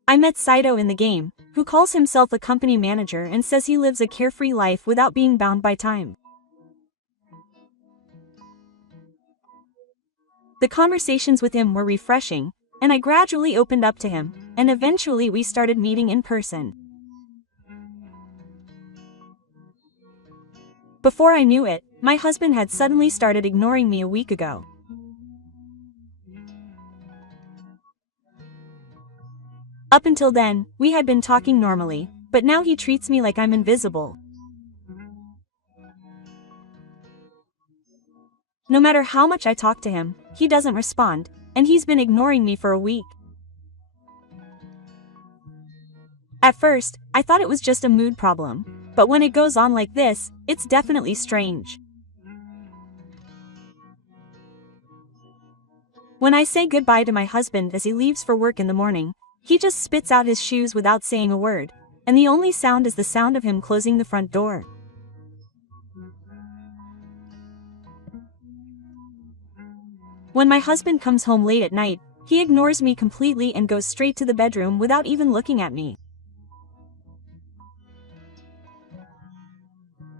I met Saito in the game, who calls himself a company manager and says he lives a carefree life without being bound by time. The conversations with him were refreshing, and I gradually opened up to him, and eventually we started meeting in person. Before I knew it, my husband had suddenly started ignoring me a week ago. Up until then, we had been talking normally, but now he treats me like I'm invisible. No matter how much I talk to him, he doesn't respond, and he's been ignoring me for a week. At first, I thought it was just a mood problem, but when it goes on like this, it's definitely strange. When I say goodbye to my husband as he leaves for work in the morning, he just spits out his shoes without saying a word, and the only sound is the sound of him closing the front door. When my husband comes home late at night, he ignores me completely and goes straight to the bedroom without even looking at me.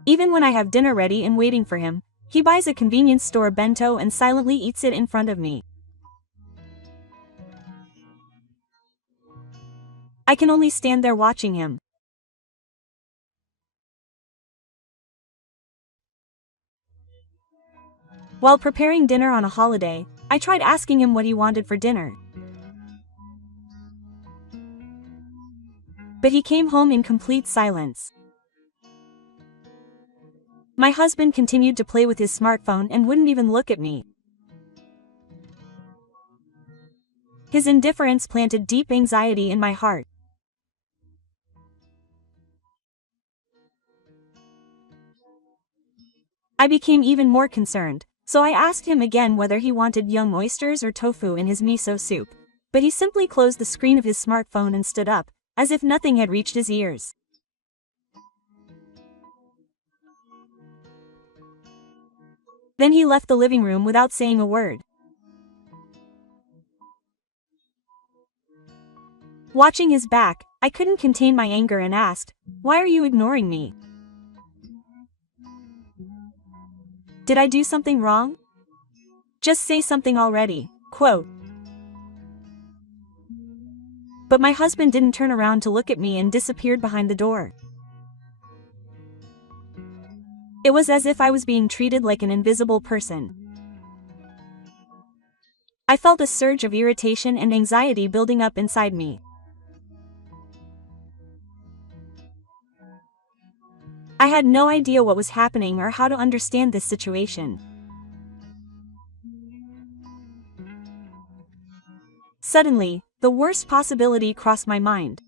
Even when I have dinner ready and waiting for him, he buys a convenience store bento and silently eats it in front of me. I can only stand there watching him. While preparing dinner on a holiday, I tried asking him what he wanted for dinner. But he came home in complete silence. My husband continued to play with his smartphone and wouldn't even look at me. His indifference planted deep anxiety in my heart. I became even more concerned, so I asked him again whether he wanted young oysters or tofu in his miso soup, but he simply closed the screen of his smartphone and stood up, as if nothing had reached his ears. Then he left the living room without saying a word. Watching his back, I couldn't contain my anger and asked, "Why are you ignoring me? Did I do something wrong? Just say something already." Quote. But my husband didn't turn around to look at me and disappeared behind the door. It was as if I was being treated like an invisible person. I felt a surge of irritation and anxiety building up inside me. I had no idea what was happening or how to understand this situation. Suddenly, the worst possibility crossed my mind.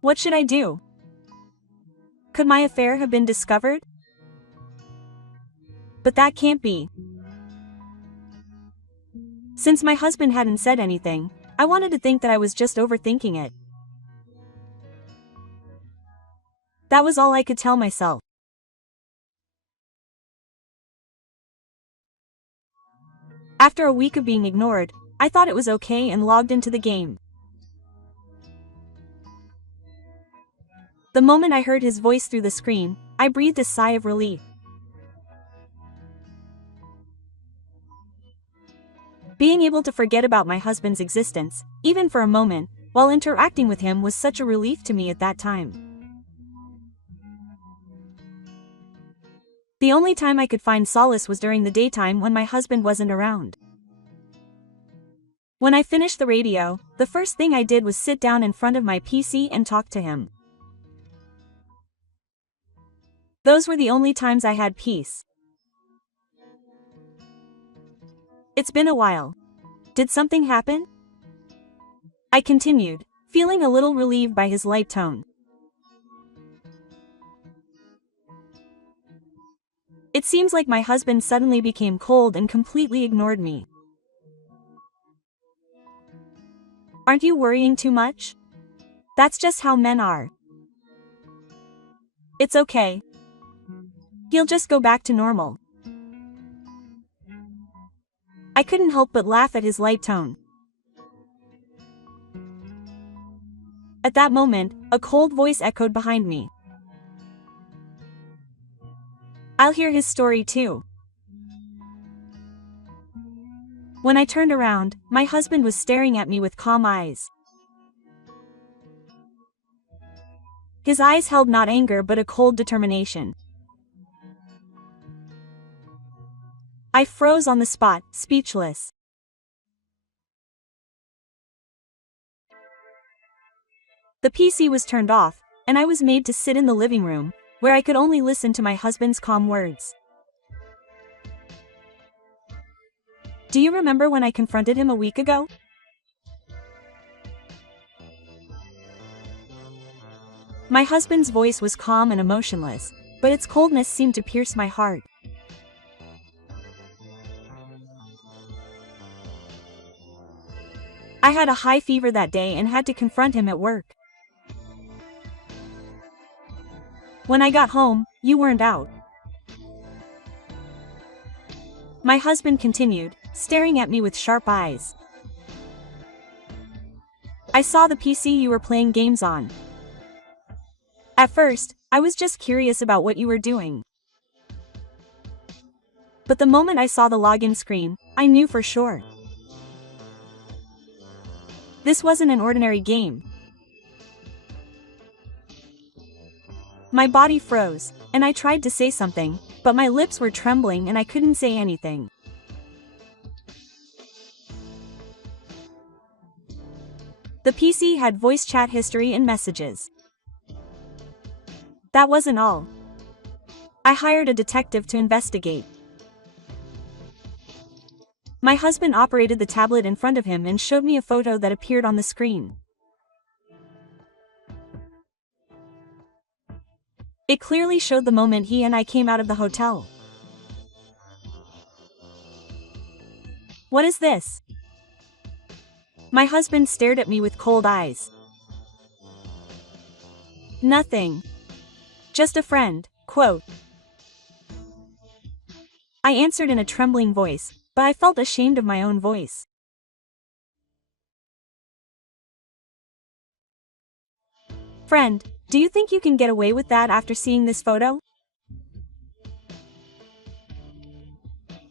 What should I do? Could my affair have been discovered? But that can't be. Since my husband hadn't said anything, I wanted to think that I was just overthinking it. That was all I could tell myself. After a week of being ignored, I thought it was okay and logged into the game. The moment I heard his voice through the screen, I breathed a sigh of relief. Being able to forget about my husband's existence, even for a moment, while interacting with him was such a relief to me at that time. The only time I could find solace was during the daytime when my husband wasn't around. When I finished the radio, the first thing I did was sit down in front of my PC and talk to him. Those were the only times I had peace. It's been a while. Did something happen? I continued, feeling a little relieved by his light tone. It seems like my husband suddenly became cold and completely ignored me. Aren't you worrying too much? That's just how men are. It's okay. He'll just go back to normal. I couldn't help but laugh at his light tone. At that moment, a cold voice echoed behind me. I'll hear his story too. When I turned around, my husband was staring at me with calm eyes. His eyes held not anger but a cold determination. I froze on the spot, speechless. The PC was turned off, and I was made to sit in the living room, where I could only listen to my husband's calm words. Do you remember when I confronted him a week ago? My husband's voice was calm and emotionless, but its coldness seemed to pierce my heart. I had a high fever that day and had to confront him at work. When I got home, you weren't out. My husband continued, staring at me with sharp eyes. I saw the PC you were playing games on. At first, I was just curious about what you were doing. But the moment I saw the login screen, I knew for sure. This wasn't an ordinary game. My body froze, and I tried to say something, but my lips were trembling and I couldn't say anything. The PC had voice chat history and messages. That wasn't all. I hired a detective to investigate. My husband operated the tablet in front of him and showed me a photo that appeared on the screen. It clearly showed the moment he and I came out of the hotel. What is this? My husband stared at me with cold eyes. Nothing. Just a friend, quote. I answered in a trembling voice, but I felt ashamed of my own voice. Friend, do you think you can get away with that after seeing this photo?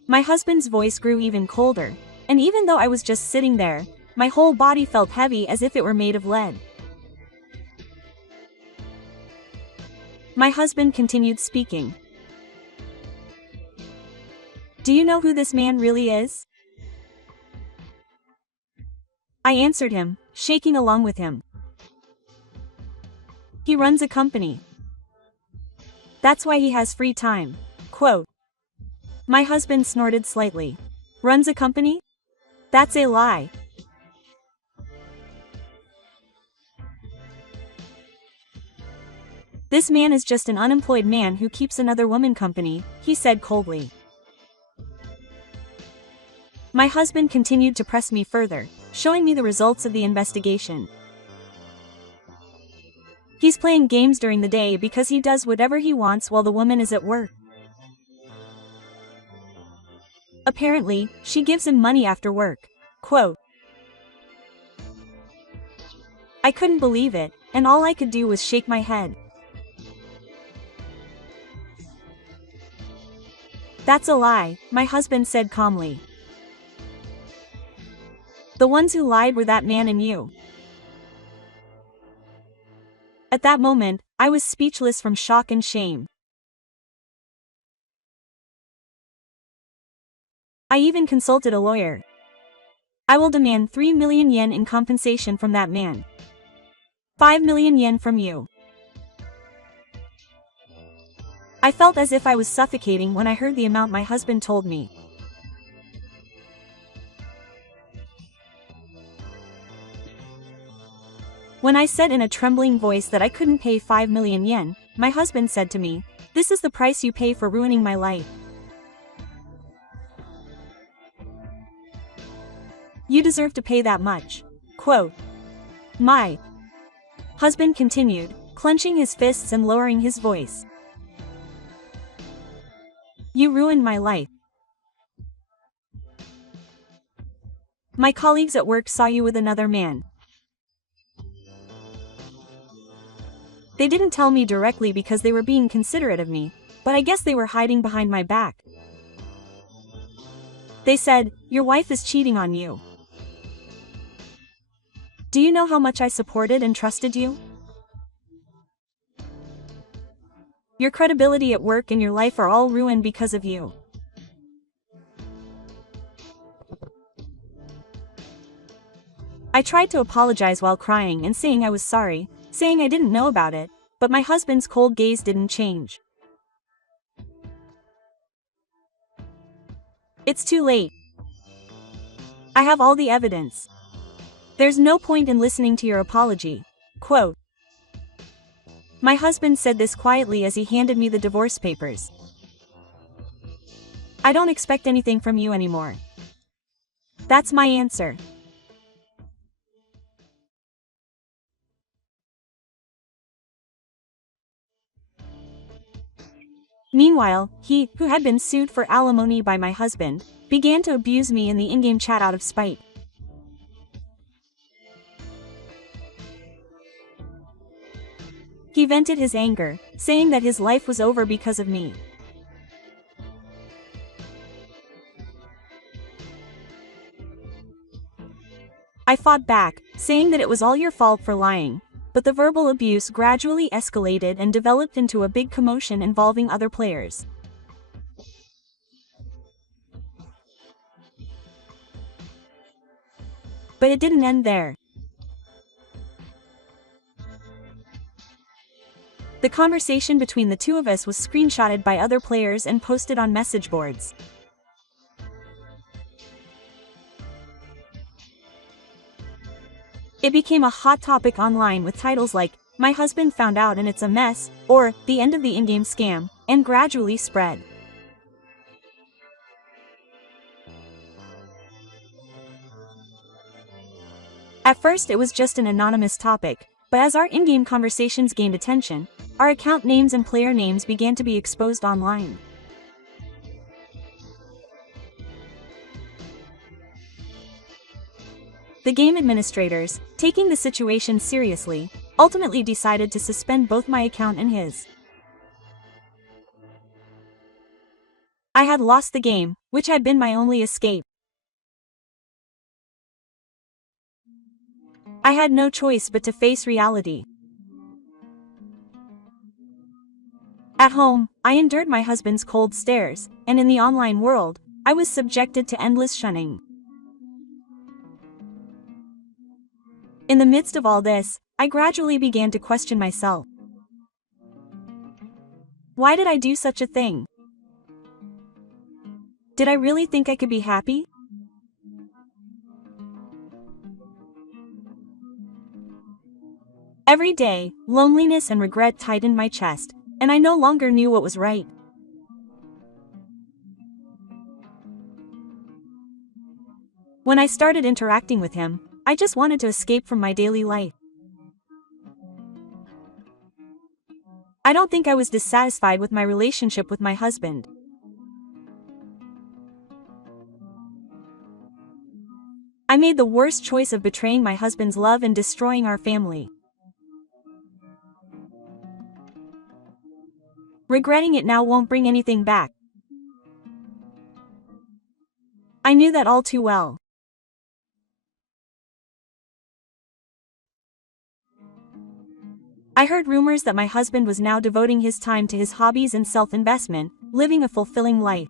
My husband's voice grew even colder, and even though I was just sitting there, my whole body felt heavy as if it were made of lead. My husband continued speaking. Do you know who this man really is? I answered him, shaking along with him. He runs a company. That's why he has free time, quote. My husband snorted slightly. Runs a company? That's a lie. This man is just an unemployed man who keeps another woman company, he said coldly. My husband continued to press me further, showing me the results of the investigation. He's playing games during the day because he does whatever he wants while the woman is at work. Apparently, she gives him money after work, quote. I couldn't believe it, and all I could do was shake my head. That's a lie, my husband said calmly. The ones who lied were that man and you. At that moment, I was speechless from shock and shame. I even consulted a lawyer. I will demand 3 million yen in compensation from that man. 5 million yen from you. I felt as if I was suffocating when I heard the amount my husband told me. When I said in a trembling voice that I couldn't pay 5 million yen, my husband said to me, "This is the price you pay for ruining my life. You deserve to pay that much." Quote. My husband continued, clenching his fists and lowering his voice. You ruined my life. My colleagues at work saw you with another man. They didn't tell me directly because they were being considerate of me, but I guess they were hiding behind my back. They said, "Your wife is cheating on you. Do you know how much I supported and trusted you? Your credibility at work and your life are all ruined because of you." I tried to apologize while crying and saying I was sorry, saying I didn't know about it, but my husband's cold gaze didn't change. "It's too late. I have all the evidence. There's no point in listening to your apology." Quote. My husband said this quietly as he handed me the divorce papers. "I don't expect anything from you anymore." That's my answer. Meanwhile, he, who had been sued for alimony by my husband, began to abuse me in the in-game chat out of spite. He vented his anger, saying that his life was over because of me. I fought back, saying that it was all your fault for lying, but the verbal abuse gradually escalated and developed into a big commotion involving other players. But it didn't end there. The conversation between the two of us was screenshotted by other players and posted on message boards. It became a hot topic online with titles like, "My husband found out and it's a mess," or "The end of the in-game scam," and gradually spread. At first it was just an anonymous topic, but as our in-game conversations gained attention, our account names and player names began to be exposed online. The game administrators, taking the situation seriously, ultimately decided to suspend both my account and his. I had lost the game, which had been my only escape. I had no choice but to face reality. At home, I endured my husband's cold stares, and in the online world, I was subjected to endless shunning. In the midst of all this, I gradually began to question myself. Why did I do such a thing? Did I really think I could be happy? Every day, loneliness and regret tightened my chest, and I no longer knew what was right. When I started interacting with him, I just wanted to escape from my daily life. I don't think I was dissatisfied with my relationship with my husband. I made the worst choice of betraying my husband's love and destroying our family. Regretting it now won't bring anything back. I knew that all too well. I heard rumors that my husband was now devoting his time to his hobbies and self-investment, living a fulfilling life.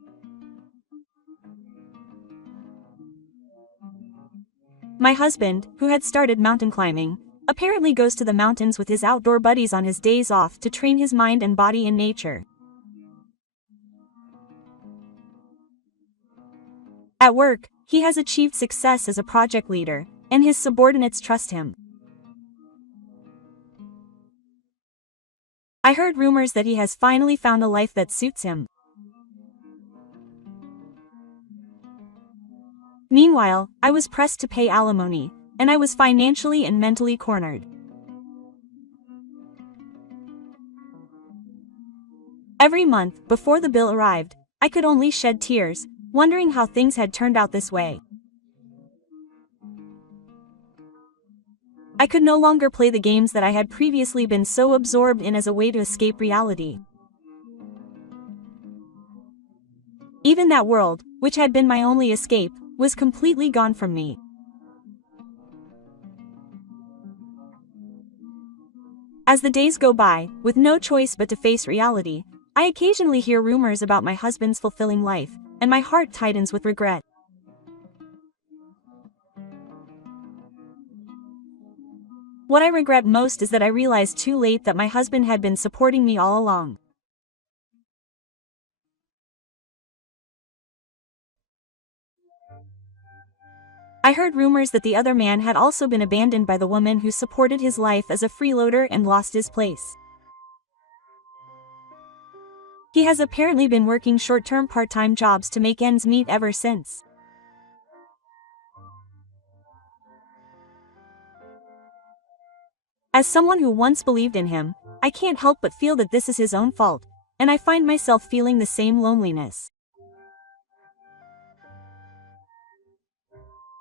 My husband, who had started mountain climbing, apparently goes to the mountains with his outdoor buddies on his days off to train his mind and body in nature. At work, he has achieved success as a project leader, and his subordinates trust him. I heard rumors that he has finally found a life that suits him. Meanwhile, I was pressed to pay alimony, and I was financially and mentally cornered. Every month, before the bill arrived, I could only shed tears, wondering how things had turned out this way. I could no longer play the games that I had previously been so absorbed in as a way to escape reality. Even that world, which had been my only escape, was completely gone from me. As the days go by, with no choice but to face reality, I occasionally hear rumors about my husband's fulfilling life, and my heart tightens with regret. What I regret most is that I realized too late that my husband had been supporting me all along. I heard rumors that the other man had also been abandoned by the woman who supported his life as a freeloader and lost his place. He has apparently been working short-term part-time jobs to make ends meet ever since. As someone who once believed in him, I can't help but feel that this is his own fault, and I find myself feeling the same loneliness.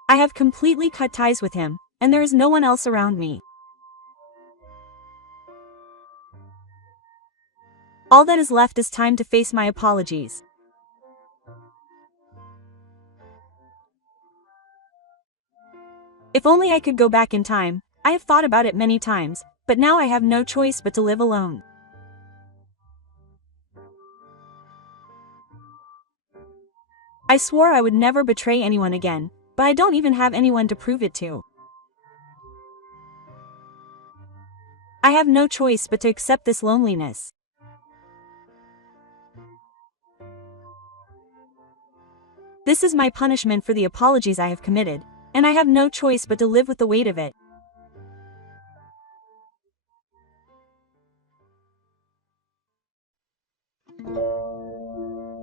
I have completely cut ties with him, and there is no one else around me. All that is left is time to face my apologies. If only I could go back in time. I have thought about it many times, but now I have no choice but to live alone. I swore I would never betray anyone again, but I don't even have anyone to prove it to. I have no choice but to accept this loneliness. This is my punishment for the apologies I have committed, and I have no choice but to live with the weight of it.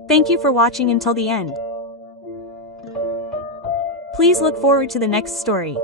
Thank you for watching until the end. Please look forward to the next story.